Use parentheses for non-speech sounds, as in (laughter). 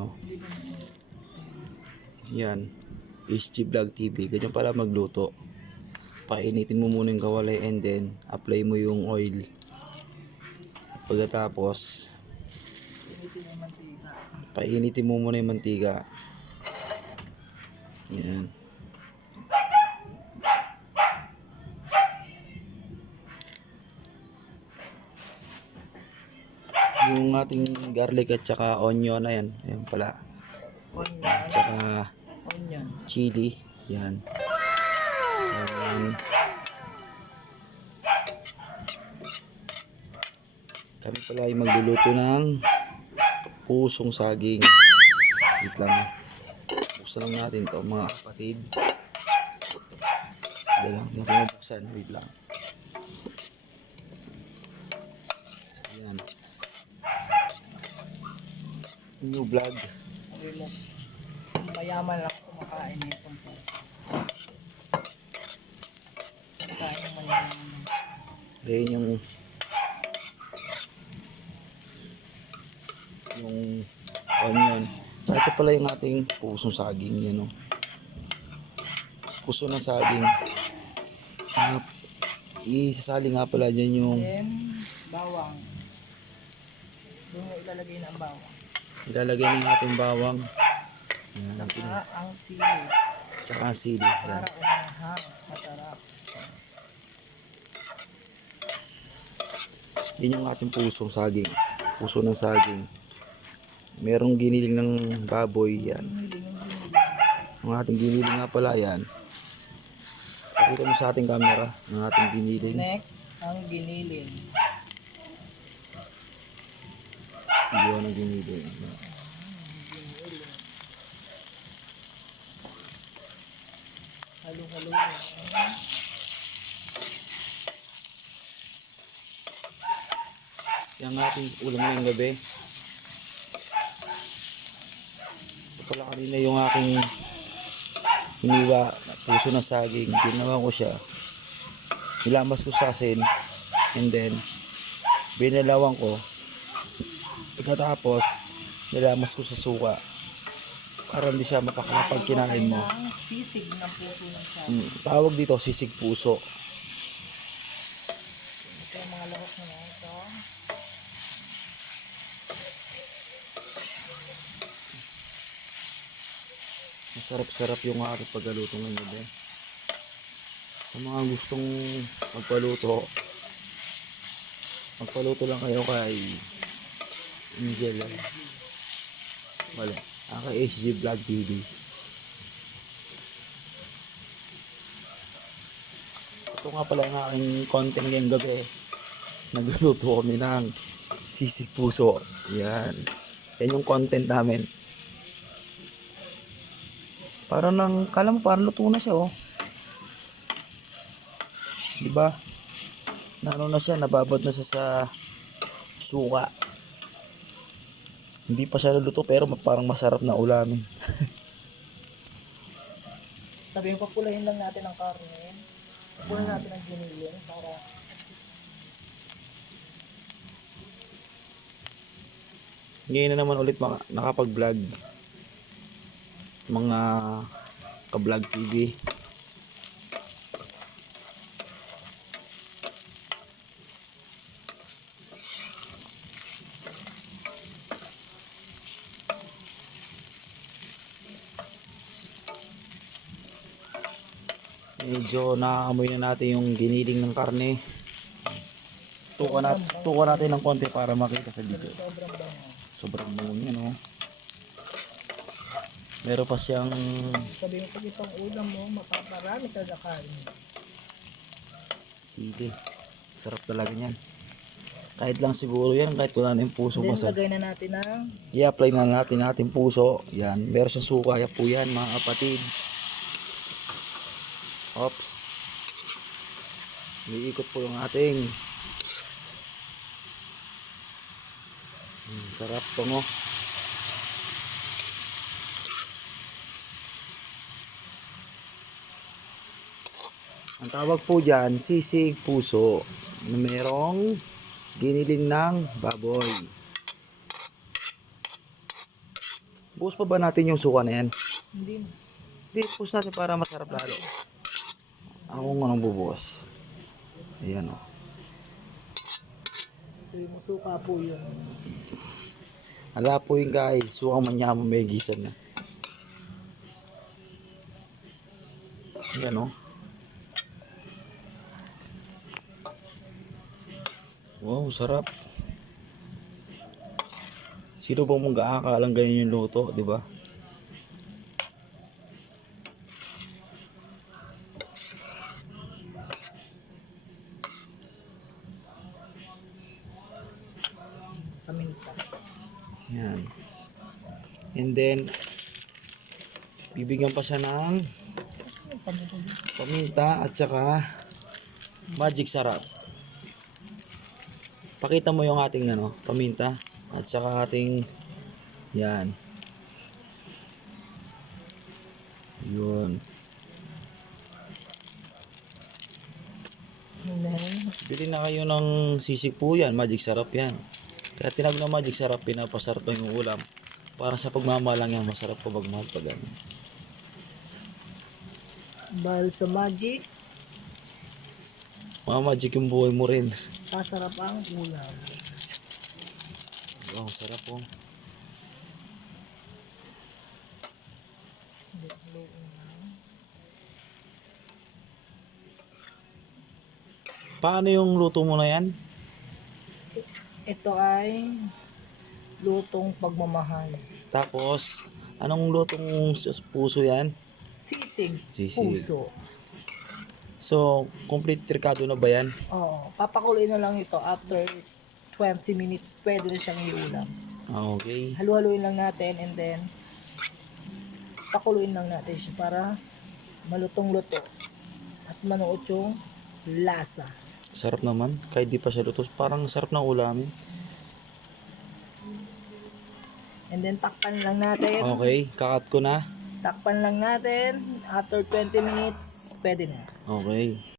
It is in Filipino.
ano. Yan. HG Vlog TV. Ganyan pala magluto. Painitin mo muna yung kawalay and then apply mo yung oil. At pagkatapos, painitin mo muna yung mantika. Yan. Yung ating garlic at saka onion na yan. Ayan pala. Onion. Tsaka Onion. chili. Yan. Ayan. Kami pala ay magluluto ng pusong saging. Wait lang. Buksan lang natin to mga kapatid. Hindi lang. Hindi ko mabuksan. Wait lang. Ayan. New vlog. Mayaman lang kumakain nito. Kumakain ng mayaman. Ayan yung yung onion. So ito pala yung ating pusong saging yan o. Puso ng saging. Saka isasali nga pala dyan yung Then, bawang. Doon mo ilalagay ang bawang. Ilalagay ng ating bawang. Yan, Saka ang sili. tsaka ang sili. Para umahang. Masarap. Yan yung ating pusong saging. Puso ng saging. Merong giniling ng baboy yan. Yung. Ang ating giniling nga pala yan. Pakita mo sa ating camera ang ating giniling. Next, ang giniling. Yun ang giniling. Halo-halo. Yung ating ulam ngayong gabi. Ito pala kanina yung aking hiniwa, puso ng saging. Ginawa ko siya. Nilamas ko sa asin. And then, binalawang ko. Pagkatapos, nilamas ko sa suka. Para hindi siya mapakalapag kinain mo. Sisig ng puso ng sabi. Mm, tawag dito, sisig puso. Ito yung mga lahok na. Ito. Masarap-sarap yung aking pagkaluto ng gabi. Sa mga gustong magpaluto, magpaluto lang kayo kay Angel. Wala. Ako HG Vlog TV. Ito nga pala ang aking content ngayong gabi. Nagluluto kami ng sisig puso. Yan. Yan yung content namin. Parang nang, kala mo luto na siya oh. Di ba? Na ano na siya, nababad na siya sa suka. Hindi pa siya naluto pero parang masarap na ulamin. (laughs) Sabi mo, papulahin lang natin ang karne. Papulahin natin ang giniling para Ngayon na naman ulit mga nakapag-vlog. Mga ka-vlog TV. Medyo naaamoy na natin yung giniling ng karne. Tuka, na, tuka natin ng konti para makita sa video. sobrang bango. Niya, no? Meron pa siyang Sabi mo, pag itong ulam mo, mapaparami ka na kain. sili. Sarap talaga niyan. Kahit lang siguro yan, kahit wala na yung puso Then, basta. lagay na natin ang I-apply na natin natin puso. Yan, meron siyang suka. Yan po yan, mga kapatid. Oops. Iikot po yung ating. Hmm, sarap mo. Ang tawag po dyan, sisig puso na merong giniling ng baboy. Buhos pa ba natin yung suka na yan? Hindi. Hindi, natin para masarap lalo. Ako nga nang bubukas. Ayan o. So yung suka po yun. Ala po yung guys. Suwang manyama may gisan na. Ayan o. Wow, sarap. Sino bang mag-aakalang ganyan yung luto, di ba? Yan. And then, bibigyan pa siya ng paminta at saka magic sarap. Pakita mo yung ating ano, paminta at saka ating yan. Yun. Bili na kayo ng sisig po yan, magic sarap yan. Kaya tinag na magic sarap, pinapasarap na yung ulam. Para sa pagmamalang yan, masarap po magmahal pag ano. dahil sa magic, Mga magic yung buhay mo rin. pasarap ang ulam. Wow, sarap po. Paano yung luto mo na yan? Ito ay lutong pagmamahal. Tapos, anong lutong puso yan? Sisig, Sisig. puso. So, complete trikado na ba yan? Oo, papakuloy na lang ito after 20 minutes. Pwede na siyang iulam. Ah, Okay. Halu-haluin lang natin and then pakuluin lang natin siya para malutong-luto at manuot yung lasa. Sarap naman. Kahit di pa siya luto, parang sarap ng ulamin. And then takpan lang natin. Okay, kakat ko na. Takpan lang natin. After 20 minutes, pwede na. Okay.